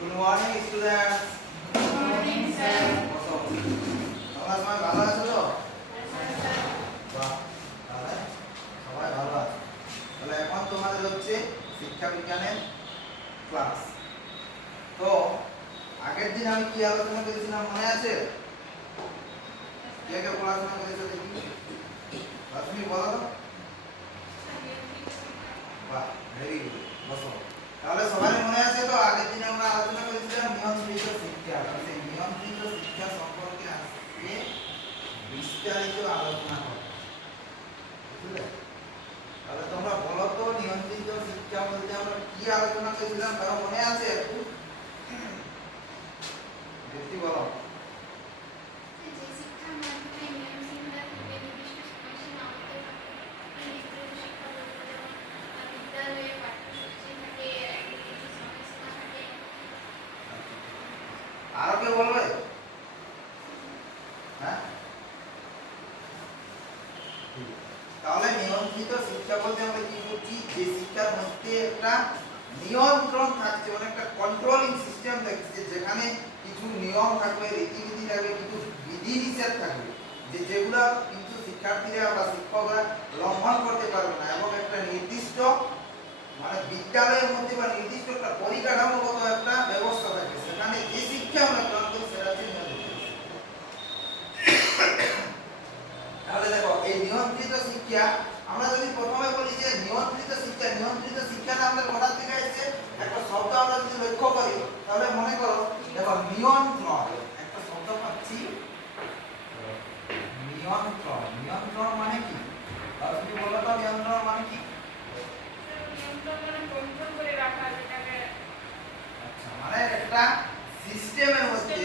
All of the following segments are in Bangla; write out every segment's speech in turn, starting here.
Good morning, students. Good morning, sir. তোমরা সবাই ভালো আছো তো? Yes, sir. বাহ, তাহলে সবাই ভালো আছো। তাহলে এখন তোমাদের হচ্ছে শিক্ষা বিজ্ঞানের ক্লাস। তো আগের দিন আমি কি আলোচনা করেছিলাম মনে আছে? কে কে পড়াশোনা করেছো দেখি? তুমি বলো তো? বাহ, ভেরি গুড। বসো। তাহলে সবাই মনে আছে তো আগের দিন আমরা আলোচনা করেছিলাম নিয়ন্ত্রিত শিক্ষা। সেই নিয়ন্ত্রিত শিক্ষা সম্পর্কে আজকে বিস্তারিত আলোচনা করব। বুঝলে? তাহলে তোমরা বলো তো নিয়ন্ত্রিত শিক্ষা বলতে আমরা কি আলোচনা করেছিলাম কারো মনে আছে একটু? দেখি বলো। যে শিক্ষার মাধ্যমে নিয়ম শৃঙ্খলা থেকে নির্দিষ্ট সময়সীমা আবদ্ধ থাকে নির্দিষ্ট শিক্ষা বলতে যেমন বিদ্যালয়ে পাঠ্যসূচি থাকে কিছু সময়সীমা থাকে। আরো কেউ বলবে? হ্যাঁ, তাহলে নিয়ন্ত্রিত শিক্ষা বলতে আমরা কি বুঝি? যে শিক্ষার মধ্যে একটা নিয়ন্ত্রণ থাকছে, মানে একটা কন্ট্রোলিং সিস্টেম থাকছে, যেখানে কিছু নিয়ম থাকবে, রীতিনীতি থাকবে, কিছু বিধিনিষেধ থাকবে, যেগুলা কিন্তু শিক্ষার্থীরা বা শিক্ষকরা লঙ্ঘন করতে পারবে না, এবং একটা নির্দিষ্ট মানে বিদ্যালয়ের মধ্যে বা নির্দিষ্ট একটা পরিকাঠামোগত একটা ব্যবস্থা থাকে, সেখানে যে শিক্ষা আমরা গ্রহণ করি সেটা হচ্ছে নিয়ন্ত্রিত শিক্ষা। তাহলে দেখো এই নিয়ন্ত্রিত শিক্ষা আমরা যদি প্রথমে বলি যে নিয়ন্ত্রিত শিক্ষাটা আমাদের কোথা থেকে এসেছে, একটা শব্দ আমরা যদি লক্ষ্য করি তাহলে মনে করো দেখো নিয়ন্ত্রণ, একটা শব্দ পাচ্ছি নিয়ন্ত্রণ মানে কি? তাহলে তুমি বলো তো নিয়ন্ত্রণ মানে কি? নিয়ন্ত্রণ মানে কন্ট্রোল করে রাখা যেটাকে আচ্ছা, মানে একটা সিস্টেমের মধ্যে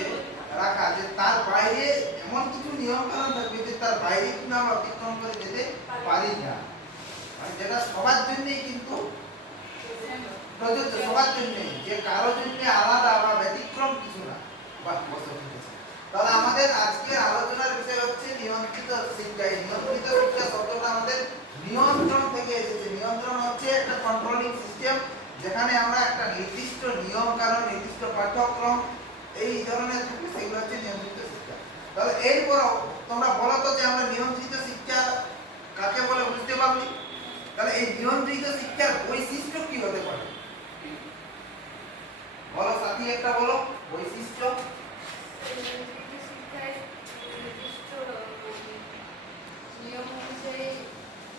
রাখা, যে তার বাইরে এমন কিছু নিয়ম কানুন থাকবে যে তার বাইরে কিন্তু আমরা অতিক্রম করে যেতে পারি না, মানে যেটা সবার জন্যই কিন্তু প্রযোজ্য, সবার জন্যই, যে কারোর জন্য আলাদা বা ব্যতিক্রম কিছু না। বাহ, বসো, ঠিক আছে। তাহলে আমাদের আজকের আলোচনার বিষয় হচ্ছে নিয়ন্ত্রিত শিক্ষা। এই নিয়ন্ত্রিত শিক্ষা শব্দটা আমাদের নিয়ন্ত্রণ থেকে এসেছে। নিয়ন্ত্রণ হচ্ছে একটা কন্ট্রোলিং সিস্টেম, যেখানে আমরা একটা নির্দিষ্ট নিয়ম কানুন, নির্দিষ্ট পাঠ্যক্রম এই ধরনের থাকবে, সেগুলো হচ্ছে নিয়ন্ত্রিত শিক্ষা। তাহলে এরপর তোমরা বলো তো যে আমরা নিয়ন্ত্রিত শিক্ষা কাকে বলে বুঝতে পারলি? তাহলে এই নিয়ন্ত্রিত শিক্ষার বৈশিষ্ট্য কি হতে পারে বলো সাথী, একটা বলো বৈশিষ্ট্য। নির্দিষ্ট শিক্ষায় নির্দিষ্ট নিয়ম অনুযায়ী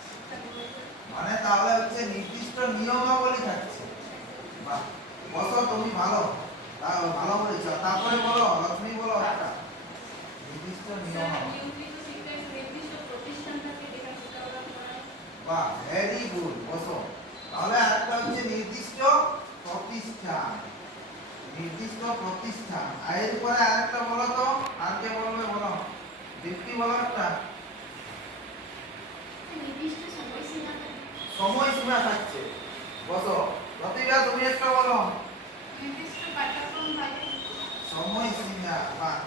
শিক্ষা দেওয়া হয়। মানে তাহলে হচ্ছে নির্দিষ্ট নিয়মাবলী থাকছে। বাহ, বসো, তুমি ভালো, ভালো বলেছো। তারপরে বলো লক্ষ্মী, বলো একটা নির্দিষ্ট নিয়মাবলী। নিয়ন্ত্রিত শিক্ষায় নির্দিষ্ট প্রতিষ্ঠান থাকে যেখানে শিক্ষাদান করা হয়। বাহ, ভেরি গুড, বসো। তাহলে আরেকটা হচ্ছে নির্দিষ্ট প্রতিষ্ঠান, নির্দিষ্ট প্রতিষ্ঠান। আর এরপরে আরেকটা বলো তো, আর কে বলবে বলো? দীপ্তি, বলো একটা। নির্দিষ্ট সময়সীমা থাকে। সময়সীমা থাকছে। বসো, লতিকা, তুমি একটা বলো। নির্দিষ্ট পাঠ্যক্রম থাকে। সময়সীমা, বাহ।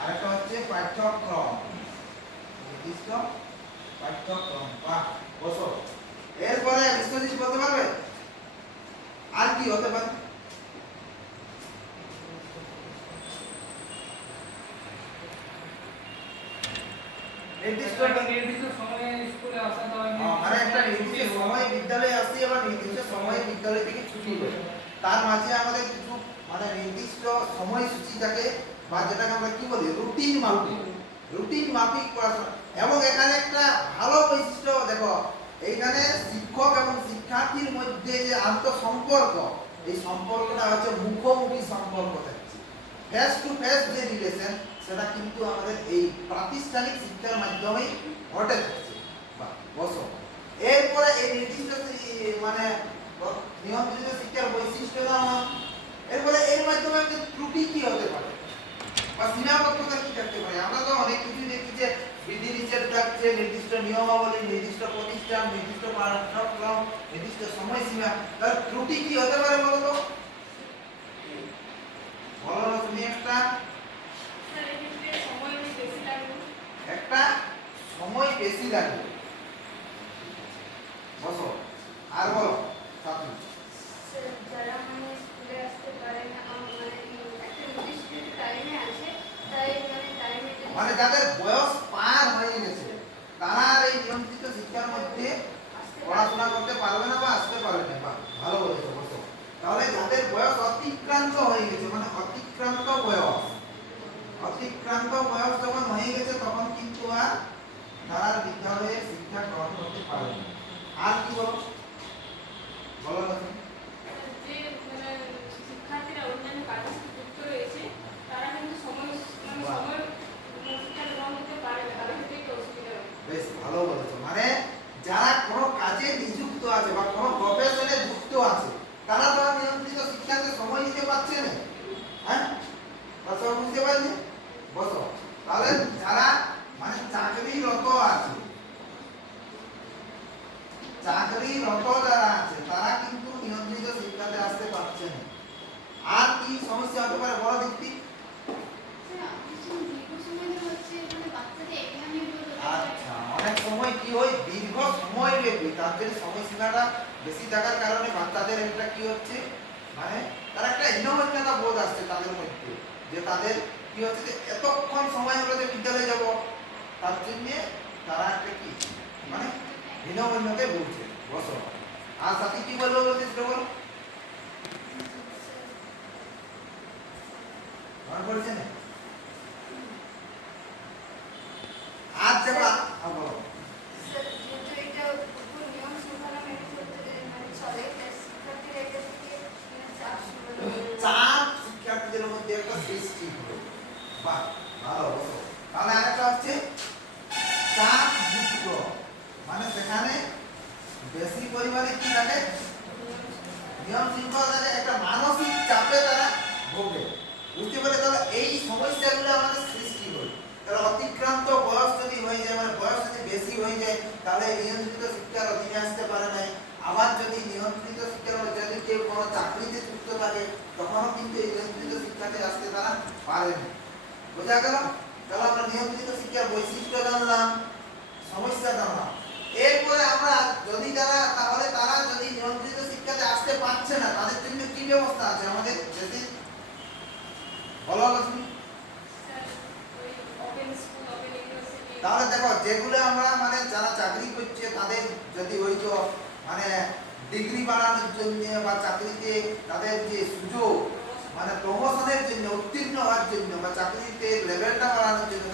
আরেকটা হচ্ছে পাঠ্যক্রম, নির্দিষ্ট পাঠ্যক্রম, বাহ। বসো, এরপরে বিশ্বজিৎ বলতে পারবে আর কি হতে পারে? নির্দিষ্ট সময়ে স্কুলে আসা দেওয়া, মানে একটা নির্দিষ্ট সময়ে বিদ্যালয়ে আসি, আবার নির্দিষ্ট সময়ে বিদ্যালয় থেকে ছুটি হয়। তার মাঝে আমাদের কিছু মানে নির্দিষ্ট সময়সূচি থাকে, বা যেটাকে আমরা কি বলি রুটিন মাফিক পড়াশোনা। এবং এখানে একটা ভালো বৈশিষ্ট্য দেখো, এইখানে শিক্ষক এবং শিক্ষার্থীর মধ্যে যে আন্তঃসম্পর্ক, এই সম্পর্কটা হচ্ছে মুখোমুখি সম্পর্ক থাকছে, ফেস টু ফেস যে রিলেশন, সেটা কিন্তু আমাদের এই প্রাতিষ্ঠানিক শিক্ষার মাধ্যমেই ঘটে থাকছে। বসো, এরপরে এই নির্দিষ্ট মানে নিয়ন্ত্রিত শিক্ষার বৈশিষ্ট্য জানো। এরপরে এর মাধ্যমে একটা ত্রুটি কি হতে পারে বা সীমাবদ্ধতা কি থাকতে পারে? আমরা তো অনেক কিছু দেখি যে বিধিনিষেধ থাকছে, নির্দিষ্ট নিয়মাবলী, নির্দিষ্ট প্রতিষ্ঠান, নির্দিষ্ট পাঠ্যক্রম, নির্দিষ্ট সময়সীমা। তার ত্রুটি কি হতে পারে বলো তো? বলো না তুমি একটা। স্যার এক্ষেত্রে সময় বেশি লাগবে। একটা সময় বেশি লাগবে। বসো, আর বলো সাথী। যারা মানে স্কুলে আসতে পারে না মানে যাদের বয়স পার হয়ে গেছে তারা আর এই নিয়ন্ত্রিত শিক্ষার মধ্যে পড়াশোনা করতে পারবে না বা আসতে পারবে না। ভালো বলেছো বসো। তাহলে যাদের বয়স অতিক্রান্ত হয়ে গেছে মানে অতিক্রান্ত বয়স যখন হয়ে গেছে তখন কিন্তু আর তারা বিদ্যালয়ে শিক্ষা গ্রহণ করতে পারবে না। আর কি বলো বলো না তুমি? যে মানে শিক্ষার্থীরা অন্যান্য কাজের সাথে যুক্ত রয়েছে তারা কিন্তু সময় শিক্ষা গ্রহণ করতে পারে না, তাদের ক্ষেত্রে একটু অসুবিধা হয়। বেশ ভালো বলেছো। মানে যারা কোনো কাজে নিযুক্ত আছে বা কোনো প্রফেশনে যুক্ত আছে তারা তো আর নিয়ন্ত্রিত শিক্ষাতে সময় দিতে পারছে না। হ্যাঁ বসো, বুঝতে পারলে? বসো। তাহলে যারা মানে চাকরিরত আছে যারা আছে তারা কিন্তু নিয়ন্ত্রিত শিক্ষাতে আসতে পারছে না। আর কি সমস্যা হতে পারে বড় দিকটি? আচ্ছা, অনেক সময় কি হয় দীর্ঘ সময় ব্যাপী তার জন্য সময়সীমাটা বেশি থাকার কারণে বাচ্চাদের একটা কি হচ্ছে মানে তার একটা হীনমন্যতা বোধ আসছে তাদের মধ্যে, যে তাদের কি হচ্ছে যে এতক্ষণ সময় হলো যে বিদ্যালয়ে যাব, তার জন্য তারা একটা কি মানে হীনমন্যতায় ভুগছে। বসো। আর সাথী কি বলবো বলতেছিল বলো? মনে পড়ছে না? আজ যাবা বলো। স্যার, যেহেতু এটা উপর নিয়ম শৃঙ্খলা মেনে চলতে মানে চলে, তাই শিক্ষার্থীরা এটা থেকে চাপ শুরু করে। চাপ শিক্ষার্থীদের মধ্যে একটা সৃষ্টি হলো। বাহ, ভালো বলো। তাহলে আরেকটা হচ্ছে চাপ যুক্ত, মানে সেখানে বেশি পরিমাণে কি থাকে নিয়ম শৃঙ্খলা থাকে, একটা মানসিক চাপে তারা ভোগে। বুঝতে পারে? তাহলে এই সমস্যাগুলো আমাদের সৃষ্টি হয়। তাহলে অতিক্রান্ত বয়স যদি হয়ে যায় মানে বয়স যদি বেশি হয়ে যায় তাহলে নিয়ন্ত্রিত শিক্ষার অধীনে আসতে পারে নাই। আবার যদি নিয়ন্ত্রিত শিক্ষার মধ্যে যদি কেউ কোনো চাকরিতে যুক্ত থাকে তখনও কিন্তু এই নিয়ন্ত্রিত শিক্ষাতে আসতে তারা পারে না। বোঝা গেল? তাহলে আমরা নিয়ন্ত্রিত শিক্ষার বৈশিষ্ট্য জানলাম, সমস্যা জানলাম। এরপরে আমরা যদি তাহলে তারা যদি নিয়ন্ত্রিত শিক্ষাতে আসতে পারছে না তাদের জন্য কি ব্যবস্থা আছে আমাদের দেশে বলো তুমি? স্যার, ওই ওপেন স্কুল, ওপেন ইউনিভার্সিটি। তাহলে দেখো যেগুলো আমরা মানে যারা চাকরি করছে তাদের যদি ওই তো মানে ডিগ্রি বাড়ানোর জন্য বা চাকরিতে তাদের যে সুযোগ মানে প্রমোশনের জন্য উত্তীর্ণ হওয়ার জন্য বা চাকরিতে লেভেলটা বাড়ানোর জন্য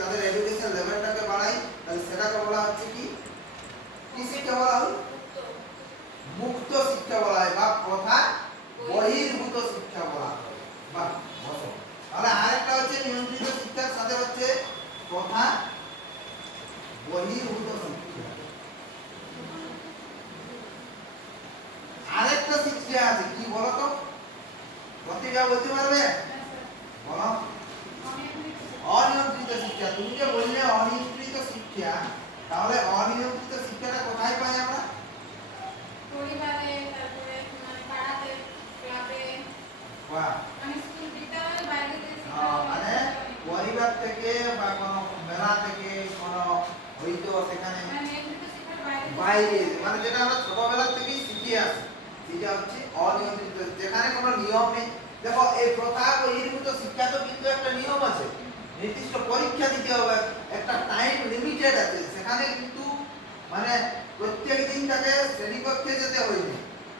তাদের এডুকেশন লেভেলটাকে বাড়াই, তাহলে সেটাকে বলা হচ্ছে কি শিক্ষা বলা হয়? মুক্ত শিক্ষা বলা হয় বা প্রথা বহির্ভূত শিক্ষা বলা হয়। বা বসো। তাহলে আরেকটা হচ্ছে নিয়ন্ত্রিত শিক্ষার সাথে হচ্ছে প্রথা বহির্ভূত শিক্ষা। আরেকটা শিক্ষা আছে কি বলো তো? প্রতিভা বলতে পারবে? বলো। অনিয়ন্ত্রিত শিক্ষা। তুমি যে বললে অনিয়ন্ত্রিত শিক্ষা, তাহলে অনিয়ন্ত্রিত শিক্ষাটা কোথায় পাই আমরা? পরিবারে, তারপরে মানে পাড়াতে, ক্লাবে, বাহ, মানে স্কুল বিদ্যালয়ের বাইরে যে মানে পরিবার থেকে বা কোনো মেলা থেকে কোনো হয়তো সেখানে মানে নিয়ন্ত্রিত শিক্ষার বাইরে বাইরে মানে যেটা আমরা ছোটবেলা থেকেই শিখে আসি সেটা হচ্ছে অনিয়ন্ত্রিত, যেখানে কোনো নিয়ম নেই। দেখো এই প্রথা বহির্ভূত শিক্ষা তো কিন্তু একটা নিয়ম আছে, নির্দিষ্ট পরীক্ষা দিতে হবে, একটা টাইম লিমিটেড আছে, সেখানে কিন্তু মানে প্রত্যেক দিন তাকে শ্রেণীকক্ষে যেতে হয়নি,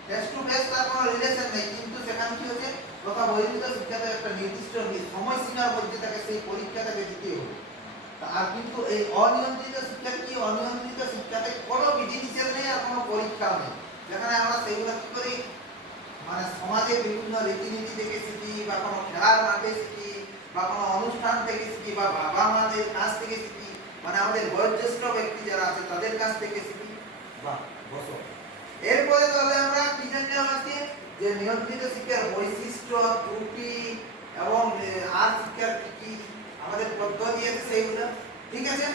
ফেস টু ফেস তার কোনো রিলেশন নেই, কিন্তু সেখানে কি হচ্ছে প্রথা বহির্ভূত শিক্ষাতে একটা নির্দিষ্ট সময়সীমার মধ্যে তাকে সেই পরীক্ষাটাকে দিতে হবে। আর কিন্তু এই অনিয়ন্ত্রিত শিক্ষা কি, অনিয়ন্ত্রিত শিক্ষাতে কোনো বিধিনিষেধ নেই আর কোনো পরীক্ষা নেই, যেখানে আমরা সেইগুলো কি করি মানে সমাজের বিভিন্ন রীতিনীতি থেকে শিখি বা কোনো খেলার মাঠে শিখি বা কোনো অনুষ্ঠান থেকে শিখি বা বাবা মাদের কাছ থেকে শিখি, মানে আমাদের বয়োজ্যেষ্ঠ ব্যক্তি যারা আছে তাদের কাছ থেকে শিখি। বাহ, বসো। এরপরে তাহলে আমরা কি জানলাম আজকে যে নিয়ন্ত্রিত শিক্ষার বৈশিষ্ট্য, ত্রুটি এবং আর শিক্ষার কি কি আমাদের পদ্ধতি আছে সেইগুলো, ঠিক আছে?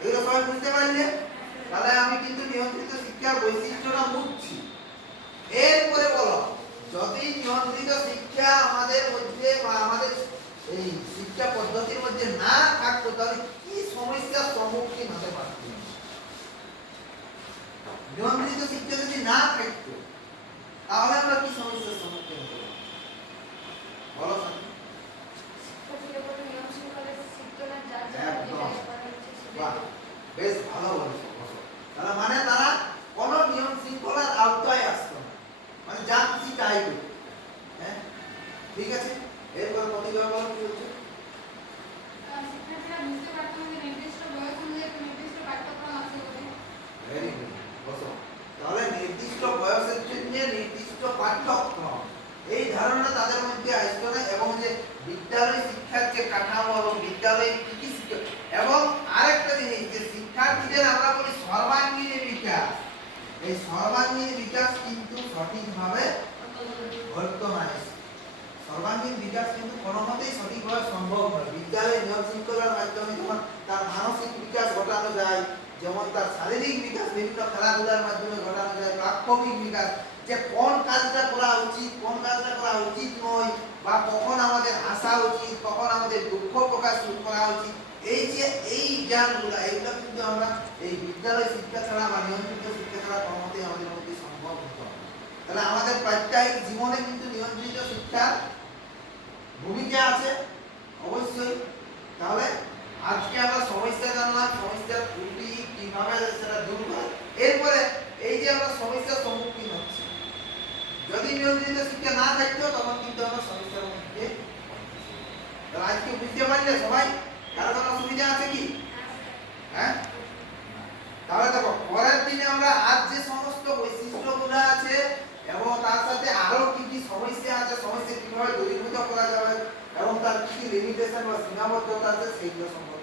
এগুলো সবাই বুঝতে পারলে? তাহলে আমি কিন্তু নিয়ন্ত্রিত শিক্ষার বৈশিষ্ট্যটা বুঝছি। এরপরে বলো যদি নিয়ন্ত্রিত শিক্ষা আমাদের মধ্যে বা আমাদের এই শিক্ষা পদ্ধতির মধ্যে না থাকতো তাহলে কি সমস্যার সম্মুখীন হতে পারতাম? নিয়ন্ত্রিত শিক্ষা যদি না থাকতো তাহলে আমরা কি সমস্যার সম্মুখীন হতে পারতাম বলো? শিক্ষার্থীরা কোনো নিয়ম শৃঙ্খলা শিখতো না, যার হ্যাঁ ঠিক আছে, এরপর প্রতিভা বলো কি হচ্ছে? শিক্ষার্থীরা বুঝতে পারতো না যে নির্দিষ্ট বয়স অনুযায়ী একটা নির্দিষ্ট পাঠ্যক্রম আছে বলে। ভেরি গুড, বসো। তাহলে নির্দিষ্ট বয়সের জন্য নির্দিষ্ট পাঠ্যক্রম, এই ধারণা তাদের মধ্যে আসতো না, এবং যে বিদ্যালয় শিক্ষার যে কাঠামো এবং বিদ্যালয়ে কি কি শিক্ষা, এবং আরেকটা জিনিস যে শিক্ষার্থীদের আমরা বলি সর্বাঙ্গীন বিকাশ, এই সর্বাঙ্গীন বিকাশ কিন্তু সঠিকভাবে ঘটতো না। সর্বাঙ্গীন বিকাশ কিন্তু কোনো মতেই সঠিকভাবে সম্ভব নয়। বিদ্যালয়ে নিয়ম শৃঙ্খলার মাধ্যমে যেমন তার মানসিক বিকাশ ঘটানো যায়, যেমন তার শারীরিক বিকাশ বিভিন্ন খেলাধুলার মাধ্যমে ঘটানো যায়, প্রাথমিক বিকাশ যে কোন কাজটা করা উচিত কোন কাজটা করা উচিত নয়, বা কখন আমাদের হাসা উচিত কখন আমাদের দুঃখ প্রকাশ করা উচিত, এই যে এই জ্ঞানগুলো এগুলো কিন্তু আমরা এই বিদ্যালয় শিক্ষা ছাড়া বা নিয়ন্ত্রিত শিক্ষা ছাড়া কোনো মতেই আমাদের মধ্যে সম্ভব হতো না। তাহলে আমাদের প্রত্যেক জীবনে কিন্তু নিয়ন্ত্রিত শিক্ষার ভূমিকা আছে অবশ্যই। তাহলে আজকে আমরা সমস্যা জানলাম, সমস্যার ত্রুটি কিভাবে সেটা দূর করে, এরপরে এই যে আমরা সমস্যার সম্মুখীন হচ্ছি, যদি নিয়ন্ত্রিত শিক্ষা না থাকতো তখন কিন্তু আমরা সমস্যার মধ্যে। তাহলে আজকে বুঝতে পারলে সবাই, কারো কোনো অসুবিধা আছে কি? হ্যাঁ, তাহলে দেখো পরের দিনে আমরা আজ যে সমস্ত বৈশিষ্ট্যগুলো আছে এবং তার সাথে আরো কি কি সমস্যা আছে, সমস্যা কিভাবে দূরীভূত করা যাবে এবং তার কি লিমিটেশন বা সীমাবদ্ধতা আছে সেইগুলো সম্পর্কে